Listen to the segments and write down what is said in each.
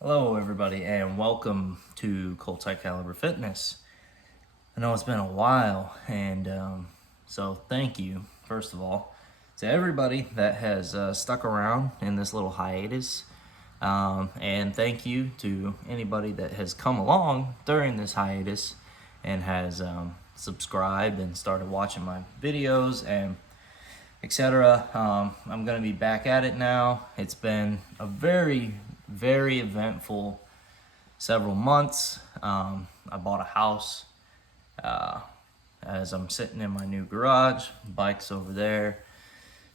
Hello, everybody, and welcome to Colt High Caliber Fitness. I know it's been a while, and so thank you, first of all, to everybody that has stuck around in this little hiatus. And thank you to anybody that has come along during this hiatus and has subscribed and started watching my videos and etc. I'm going to be back at it now. It's been a very, very eventful several months. I bought a house uh, as I'm sitting in my new garage. Bike's over there.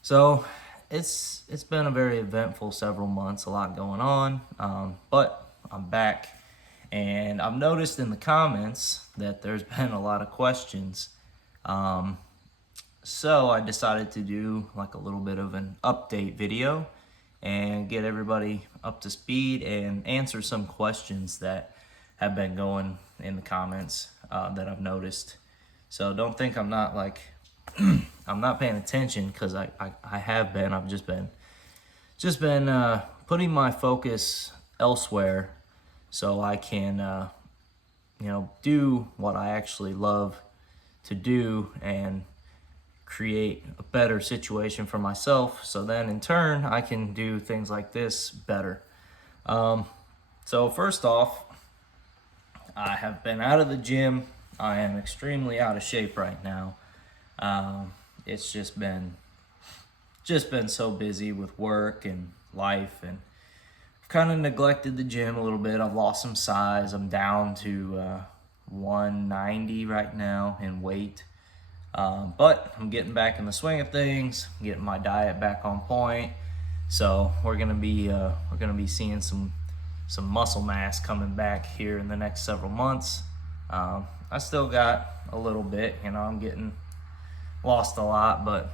So it's been a very eventful several months. A lot going on, but I'm back, and I've noticed in the comments that there's been a lot of questions. So I decided to do like a little bit of an update video and get everybody up to speed and answer some questions that have been going in the comments that I've noticed. So don't think I'm not like I'm not paying attention, because I have been. I've just been putting my focus elsewhere so I can do what I actually love to do and create a better situation for myself, so then in turn I can do things like this better. So first off, I have been out of the gym. I am extremely out of shape right now. It's just been so busy with work and life, and I've kind of neglected the gym a little bit. I've lost some size. I'm down to 190 right now in weight. But I'm getting back in the swing of things, getting my diet back on point. So we're gonna be seeing some muscle mass coming back here in the next several months. I still got a little bit, I'm getting lost a lot, but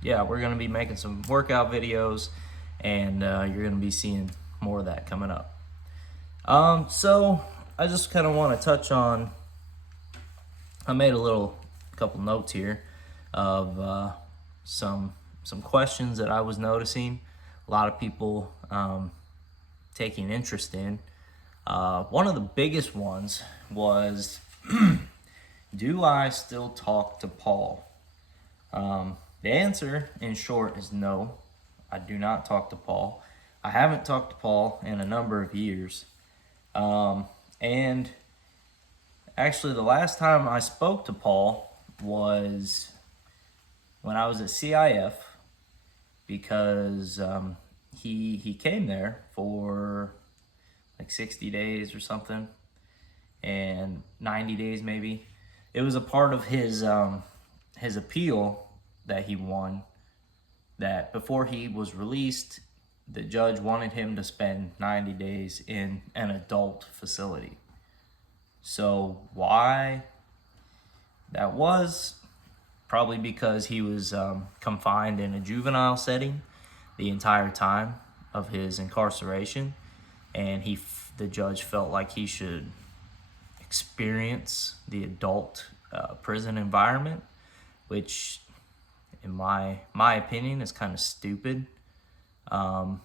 yeah, we're gonna be making some workout videos, and you're gonna be seeing more of that coming up. So I just kind of want to touch on. I made a couple notes here of some questions that I was noticing. A lot of people taking interest in. One of the biggest ones was, do I still talk to Paul? The answer, in short, is no. I do not talk to Paul. I haven't talked to Paul in a number of years. And actually, the last time I spoke to Paul was when I was at CIF, because he came there for like 60 days or something, and 90 days maybe. It was a part of his appeal that he won, that before he was released, the judge wanted him to spend 90 days in an adult facility. So why that was? Probably because he was confined in a juvenile setting the entire time of his incarceration, and the judge felt like he should experience the adult prison environment, which, in my opinion, is kind of stupid. But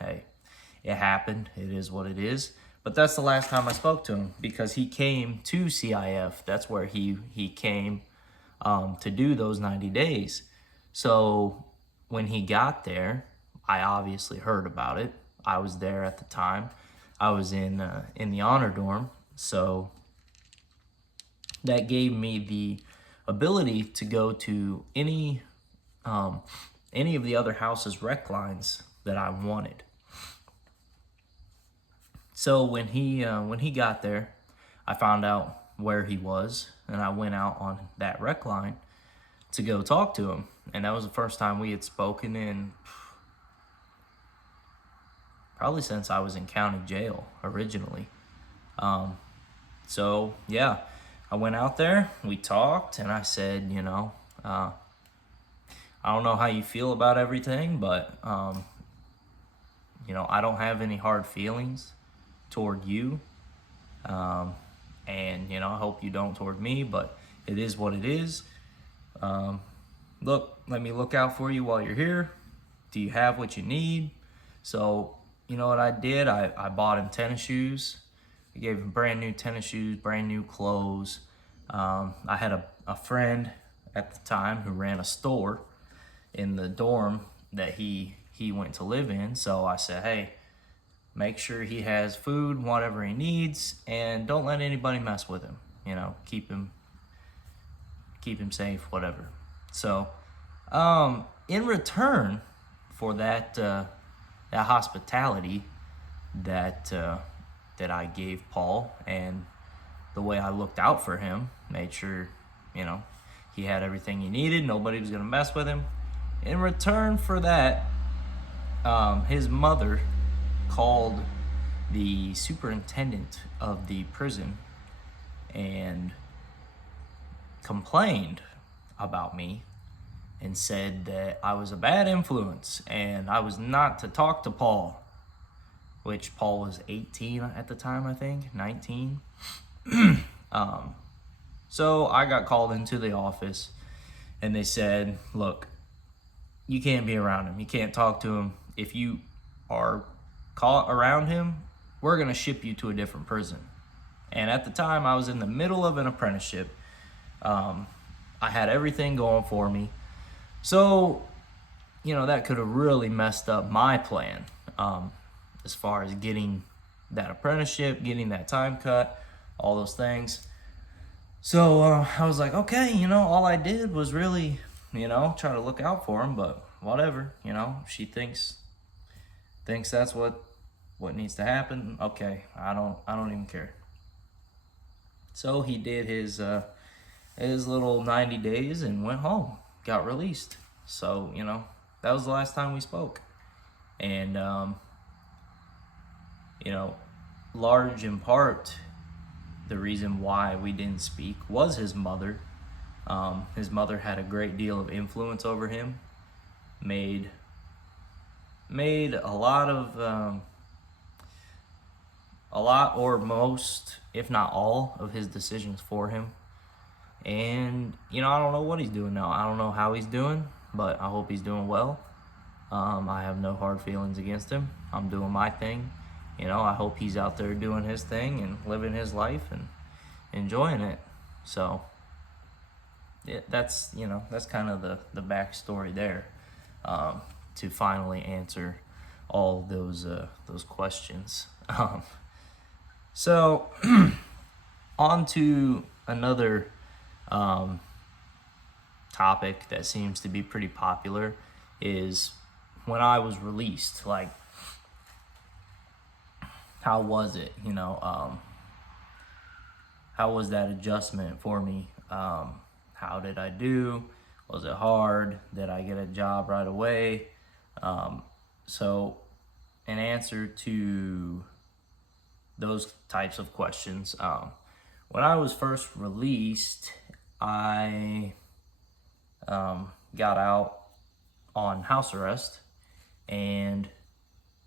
hey, it happened. It is what it is. But that's the last time I spoke to him, because he came to CIF. That's where he came to do those 90 days. So when he got there, I obviously heard about it. I was there at the time. I was in the honor dorm, so that gave me the ability to go to any of the other houses' rec lines that I wanted. So when he got there, I found out where he was, and I went out on that rec line to go talk to him. And that was the first time we had spoken in probably since I was in county jail originally. So yeah, I went out there, we talked, and I said, I don't know how you feel about everything, but I don't have any hard feelings toward you. And I hope you don't toward me, but it is what it is. Look, let me look out for you while you're here. Do you have what you need? So you know what I did? I bought him tennis shoes. I gave him brand new tennis shoes, brand new clothes. I had a friend at the time who ran a store in the dorm that he went to live in. So I said, hey, make sure he has food, whatever he needs, and don't let anybody mess with him. You know, keep him safe, whatever. So, in return for that that hospitality that that I gave Paul, and the way I looked out for him, made sure, you know, he had everything he needed, nobody was gonna mess with him. In return for that, his mother called the superintendent of the prison and complained about me and said that I was a bad influence and I was not to talk to Paul, which Paul was 18 at the time, I think, 19. So I got called into the office and they said, look, you can't be around him. You can't talk to him. If you are caught around him, we're going to ship you to a different prison. And at the time, I was in the middle of an apprenticeship. I had everything going for me. So, you know, that could have really messed up my plan as far as getting that apprenticeship, getting that time cut, all those things. So I was like, okay, you know, all I did was really, you know, try to look out for him, but whatever, you know, she thinks that's what needs to happen. Okay, I don't even care. So he did his little 90 days and went home, got released. So, you know, that was the last time we spoke. And you know, large in part, the reason why we didn't speak was his mother. His mother had a great deal of influence over him, made a lot or most, if not all, of his decisions for him. And, you know, I don't know what he's doing now. I don't know how he's doing, but I hope he's doing well. I have no hard feelings against him. I'm doing my thing. You know, I hope he's out there doing his thing and living his life and enjoying it. So, that's, you know, that's kind of the backstory there, to finally answer all those questions. So, on to another topic that seems to be pretty popular is when I was released, like, how was it, you know, how was that adjustment for me? How did I do? Was it hard? Did I get a job right away? So in answer to those types of questions, when I was first released, I got out on house arrest, and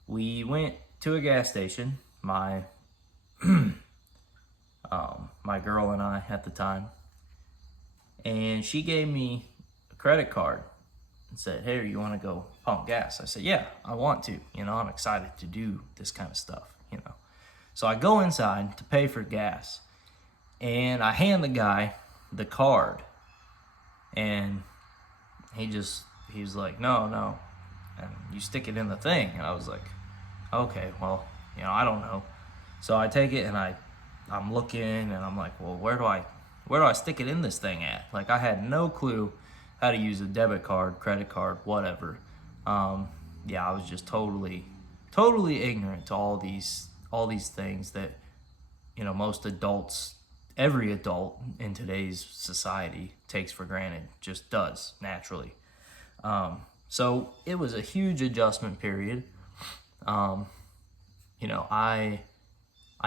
we went to a gas station, my my girl and I at the time, and she gave me a credit card and said, hey, you want to go pump gas? I said, yeah, I want to. You know, I'm excited to do this kind of stuff, you know. So I go inside to pay for gas, and I hand the guy the card, and he's like, no, and you stick it in the thing. And I was like, okay, well, you know, I don't know. So I take it and I'm looking and I'm like, well, where do I stick it in this thing at? Like, I had no clue how to use a debit card, credit card, whatever. Yeah, I was just totally ignorant to all these things that, you know, most adults, every adult in today's society takes for granted, just does naturally. So it was a huge adjustment period. You know, I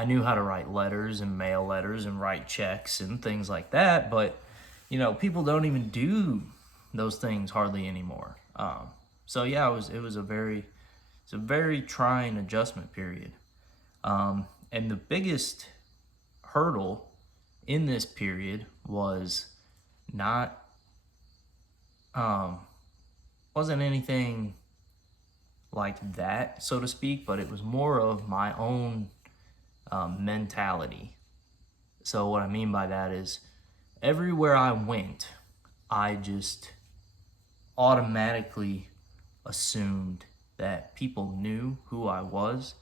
knew how to write letters and mail letters and write checks and things like that, but, you know, people don't even do those things hardly anymore. So yeah, it was a very trying adjustment period. And the biggest hurdle in this period was wasn't anything like that, so to speak, but it was more of my own mentality. So what I mean by that is everywhere I went, I just automatically assumed that people knew who I was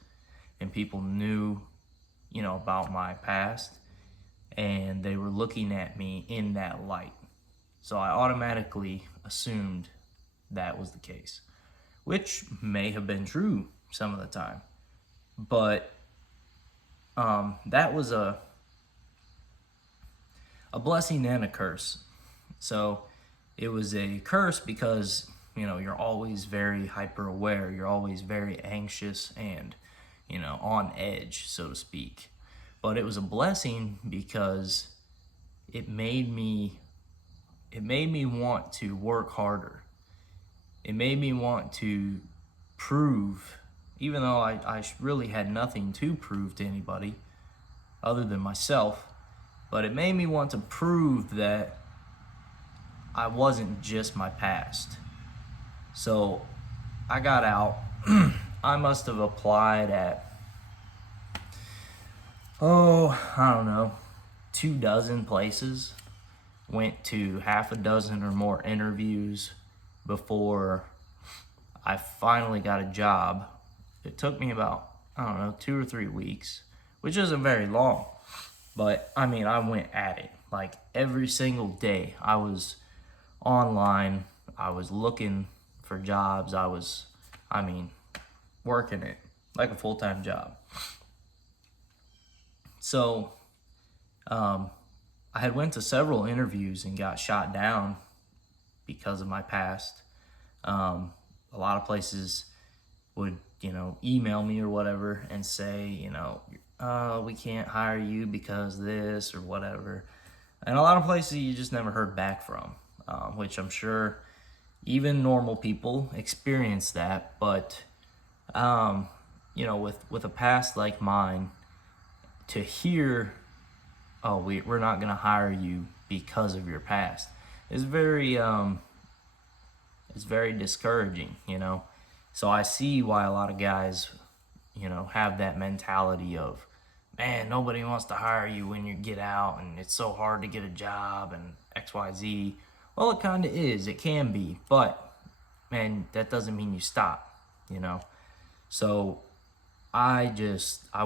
and people knew, about my past, and they were looking at me in that light. So I automatically assumed that was the case, which may have been true some of the time. But that was a blessing and a curse. So it was a curse because, you're always very hyper aware, you're always very anxious and, on edge, so to speak. But it was a blessing because it made me want to work harder. It made me want to prove, even though I really had nothing to prove to anybody other than myself, but it made me want to prove that I wasn't just my past. So I got out. I must have applied at, I don't know, 24 places. Went to half a dozen or more interviews before I finally got a job. It took me about, 2 or 3 weeks, which isn't very long. But I went at it. Like every single day I was online, I was looking for jobs, I was working it like a full-time job. So I had went to several interviews and got shot down because of my past. A lot of places would, email me or whatever and say, we can't hire you because this or whatever. And a lot of places you just never heard back from, which I'm sure even normal people experience that. But, with a past like mine, to hear, oh, we're not going to hire you because of your past is very discouraging, So I see why a lot of guys, have that mentality of, man, nobody wants to hire you when you get out and it's so hard to get a job and XYZ. Well, it kind of is. It can be. But, man, that doesn't mean you stop, So I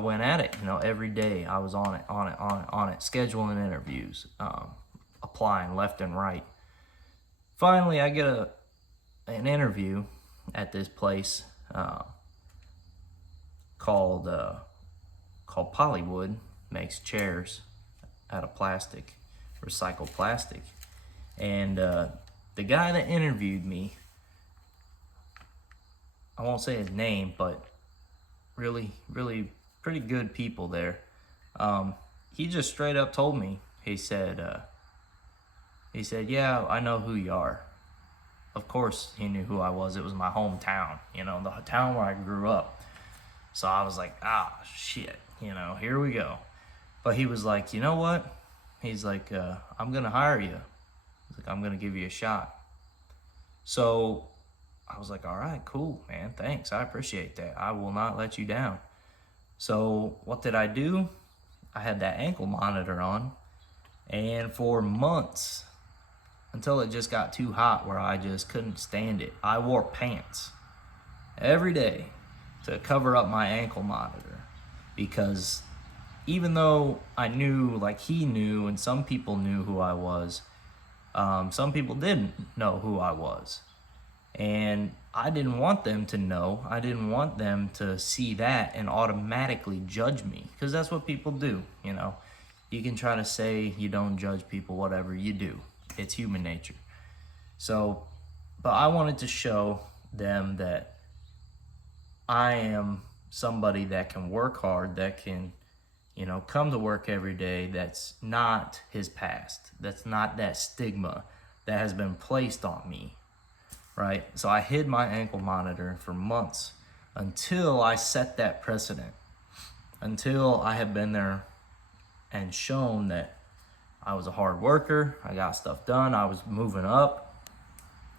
went at it, every day. I was on it, scheduling interviews, applying left and right. Finally, I get an interview at this place called Polywood. Makes chairs out of plastic, recycled plastic. And the guy that interviewed me, I won't say his name, but really, really pretty good people there. He just straight up told me, he said, yeah, I know who you are. Of course he knew who I was. It was my hometown, the town where I grew up. So I was like, shit, here we go. But he was like, you know what? He's like, I'm going to hire you. He's like, I'm going to give you a shot. So I was like, all right, cool, man. Thanks. I appreciate that. I will not let you down. So what did I do? I had that ankle monitor on. And for months, until it just got too hot where I just couldn't stand it, I wore pants every day to cover up my ankle monitor. Because even though I knew, like he knew, and some people knew who I was, some people didn't know who I was. And I didn't want them to know. I didn't want them to see that and automatically judge me. Because that's what people do, You can try to say you don't judge people, whatever, you do. It's human nature. So, but I wanted to show them that I am somebody that can work hard, that can, come to work every day. That's not his past. That's not that stigma that has been placed on me, right? So I hid my ankle monitor for months until I set that precedent, until I had been there and shown that I was a hard worker. I got stuff done. I was moving up.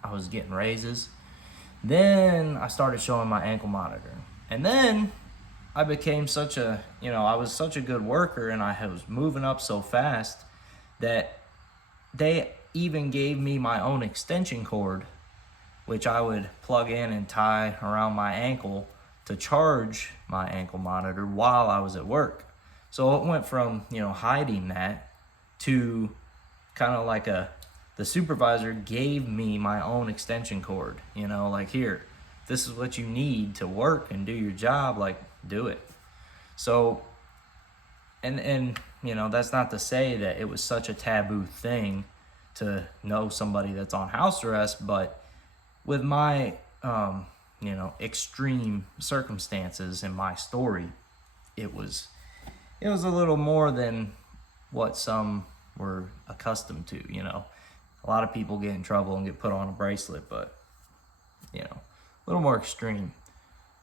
I was getting raises. Then I started showing my ankle monitor. And then I became I was such a good worker, and I was moving up so fast that they even gave me my own extension cord, which I would plug in and tie around my ankle to charge my ankle monitor while I was at work. So it went from, hiding that to kind of like the supervisor gave me my own extension cord, like, here, this is what you need to work and do your job, like, do it. So, and that's not to say that it was such a taboo thing to know somebody that's on house arrest, but with my extreme circumstances in my story, it was a little more than what some were accustomed to. A lot of people get in trouble and get put on a bracelet, but a little more extreme.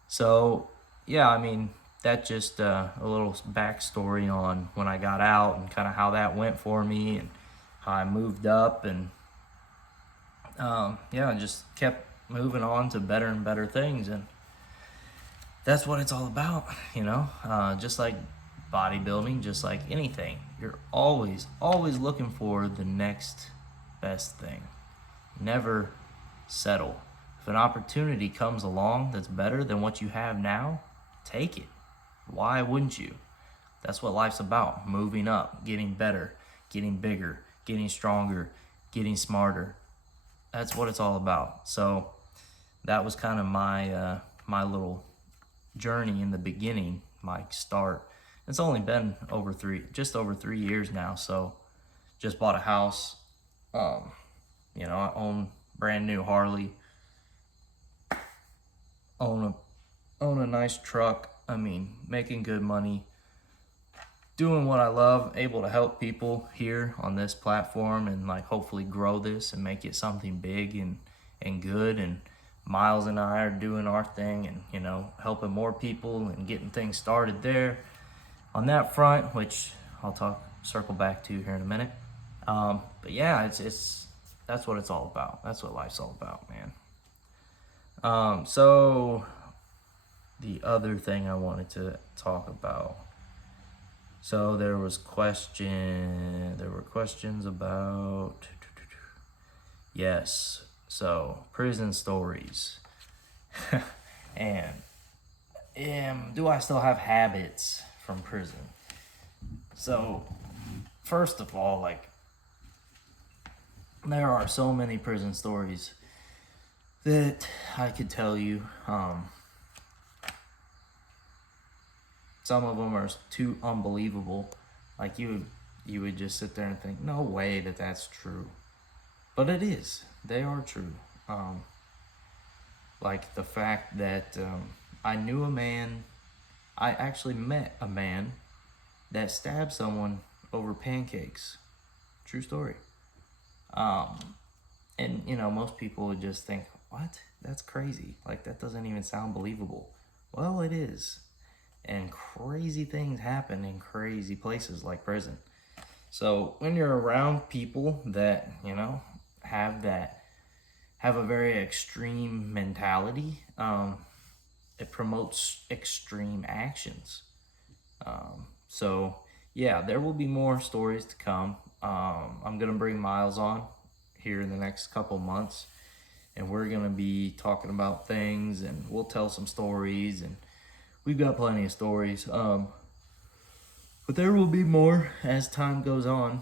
So yeah, I mean, that just a little backstory on when I got out and kind of how that went for me and how I moved up, and just kept moving on to better and better things. And that's what it's all about, just like bodybuilding, just like anything. You're always looking for the next best thing. Never settle. If an opportunity comes along that's better than what you have now, take it. Why wouldn't you? That's what life's about. Moving up, getting better, getting bigger, getting stronger, getting smarter. That's what it's all about. So that was kind of my my little journey in the beginning, my start. It's only been just over 3 years now. So just bought a house. I own brand new Harley. Own a nice truck. I mean, making good money, doing what I love, able to help people here on this platform, and like hopefully grow this and make it something big and good. And Miles and I are doing our thing, and helping more people and getting things started there on that front, which I'll circle back to here in a minute. But yeah, it's that's what it's all about. That's what life's all about, man. So the other thing I wanted to talk about. So there were questions about, yes. So prison stories. and do I still have habits from prison? So first of all, like, there are so many prison stories that I could tell you. Some of them are too unbelievable. Like, you would just sit there and think, no way that that's true. But it is. They are true. Like the fact that I actually met a man that stabbed someone over pancakes. True story. And most people would just think, what? That's crazy. Like, that doesn't even sound believable. Well, it is. And crazy things happen in crazy places like prison. So when you're around people that, have a very extreme mentality, it promotes extreme actions. So yeah, there will be more stories to come. I'm gonna bring Miles on here in the next couple months, and we're gonna be talking about things, and we'll tell some stories, and we've got plenty of stories. But there will be more as time goes on.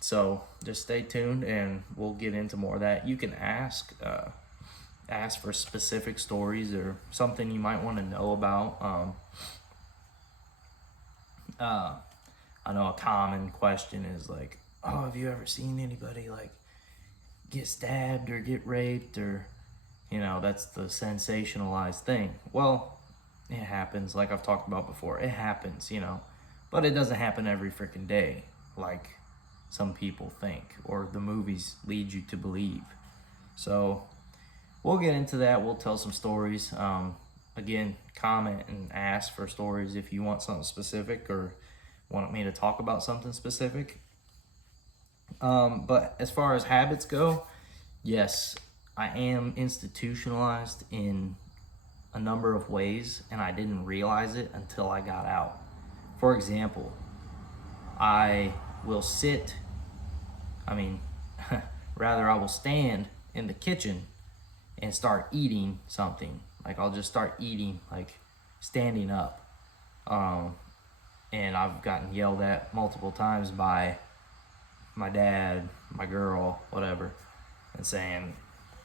So just stay tuned, and we'll get into more of that. You can ask for specific stories or something you might want to know about. I know a common question is like, oh, have you ever seen anybody like get stabbed or get raped, or that's the sensationalized thing. Well, it happens, like I've talked about before. It happens, but it doesn't happen every freaking day like some people think, or the movies lead you to believe. So we'll get into that. We'll tell some stories. Again, comment and ask for stories if you want something specific or want me to talk about something specific. But as far as habits go, yes, I am institutionalized in a number of ways, and I didn't realize it until I got out. For example, I will sit, I mean, rather, I will stand in the kitchen and start eating something. Like, I'll just start eating, like, standing up. And I've gotten yelled at multiple times by my dad, my girl, whatever, and saying,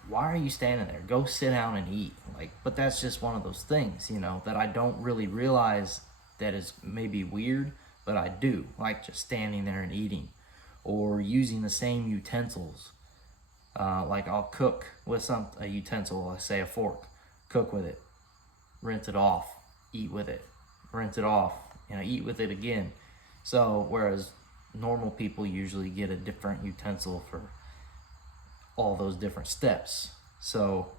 why are you standing there? Go sit down and eat. Like, but that's just one of those things, you know, that I don't really realize that is maybe weird, but I do. Like just standing there and eating, or using the same utensils. Like I'll cook with a utensil, let's say a fork, cook with it, rinse it off, eat with it, rinse it off, eat with it again. So whereas normal people usually get a different utensil for all those different steps. So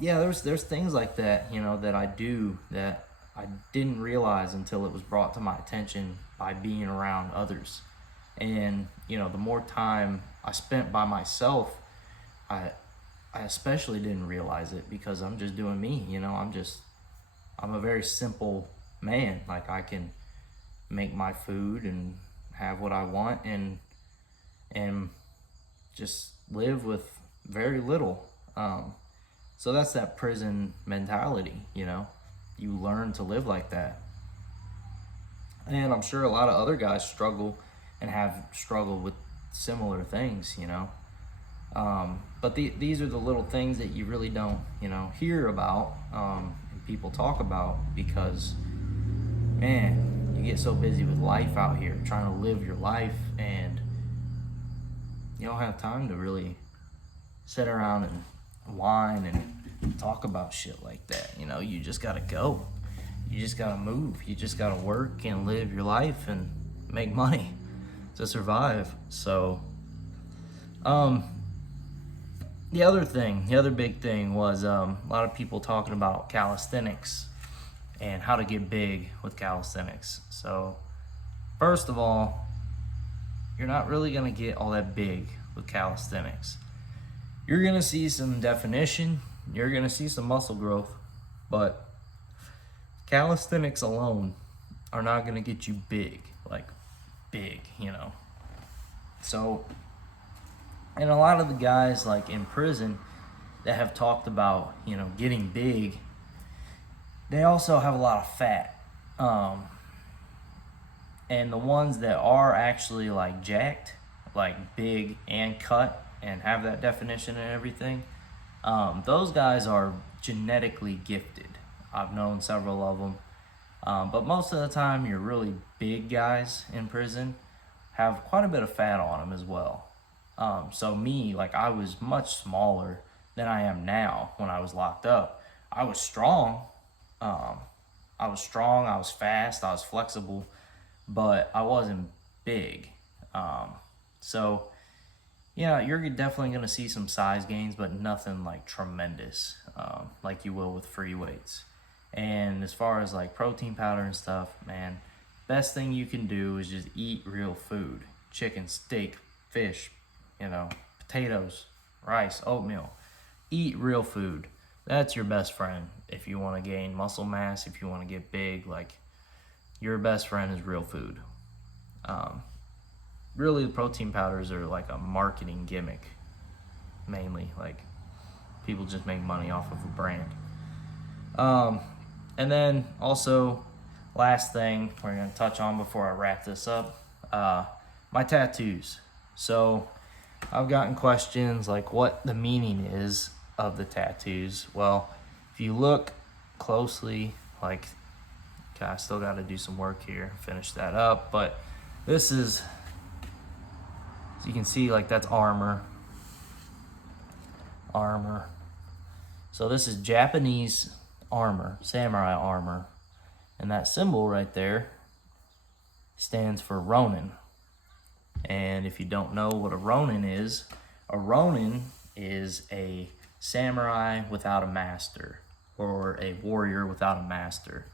yeah, there's things like that, that I do that I didn't realize until it was brought to my attention by being around others. And the more time I spent by myself, I especially didn't realize it, because I'm just doing me. I'm a very simple man. Like, I can make my food and have what I want, and just live with very little. So that's that prison mentality. You learn to live like that. And I'm sure a lot of other guys struggle and have struggled with similar things. But these are the little things that you really don't hear about, and people talk about, because man, you get so busy with life out here, trying to live your life, and you don't have time to really sit around and whine and talk about shit like that. You just gotta go. You just gotta move. You just gotta work and live your life and make money to survive. So, the other big thing was a lot of people talking about calisthenics and how to get big with calisthenics. So, first of all, you're not really gonna get all that big with calisthenics. You're gonna see some definition, you're gonna see some muscle growth, but calisthenics alone are not gonna get you big, like big. So, and a lot of the guys like in prison that have talked about, getting big, they also have a lot of fat. And the ones that are actually like jacked, like big and cut and have that definition and everything, those guys are genetically gifted. I've known several of them. But most of the time, your really big guys in prison have quite a bit of fat on them as well. So me, like, I was much smaller than I am now when I was locked up. I was strong. I was fast, I was flexible, but I wasn't big. So yeah, you're definitely going to see some size gains, but nothing like tremendous, like you will with free weights. And as far as like protein powder and stuff, man, best thing you can do is just eat real food. Chicken, steak, fish, potatoes, rice, oatmeal. Eat real food. That's your best friend if you want to gain muscle mass, if you want to get big. Like, your best friend is real food. Really, the protein powders are like a marketing gimmick, mainly. Like, people just make money off of a brand. And then also, last thing we're going to touch on before I wrap this up, my tattoos. So I've gotten questions like what the meaning is of the tattoos. Well, if you look closely, like, okay, I still got to do some work here, finish that up, but this is, so you can see, like, that's armor. So this is Japanese armor, samurai armor, and that symbol right there stands for Ronin. And if you don't know what a Ronin is a samurai without a master, or a warrior without a master.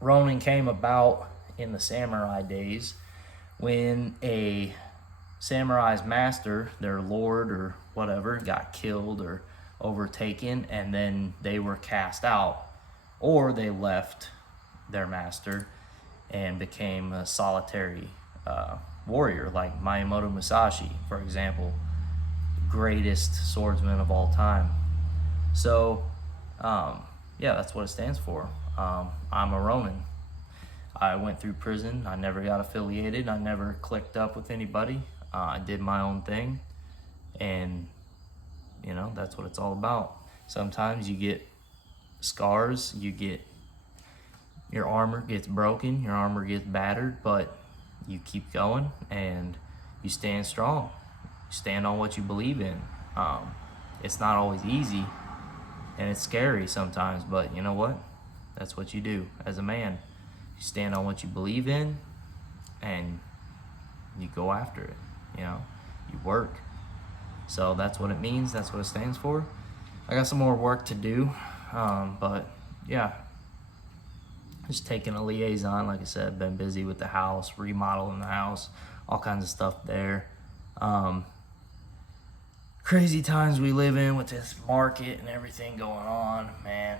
Ronin came about in the samurai days when a samurai's master, their lord or whatever, got killed or overtaken, and then they were cast out, or they left their master and became a solitary warrior, like Miyamoto Musashi, for example, greatest swordsman of all time. So, yeah, that's what it stands for. I'm a Ronin. I went through prison. I never got affiliated. I never clicked up with anybody. I did my own thing, and you know, that's what it's all about. Sometimes you get scars, your armor gets broken, your armor gets battered, but you keep going and you stand strong. You stand on what you believe in. It's not always easy and it's scary sometimes, but you know what? That's what you do as a man. You stand on what you believe in and you go after it. You know, you work. So that's what it means. That's what it stands for. I got some more work to do, but yeah, just taking a liaison. Like I said, been busy with the house, remodeling the house, all kinds of stuff there. Crazy times we live in with this market and everything going on, man.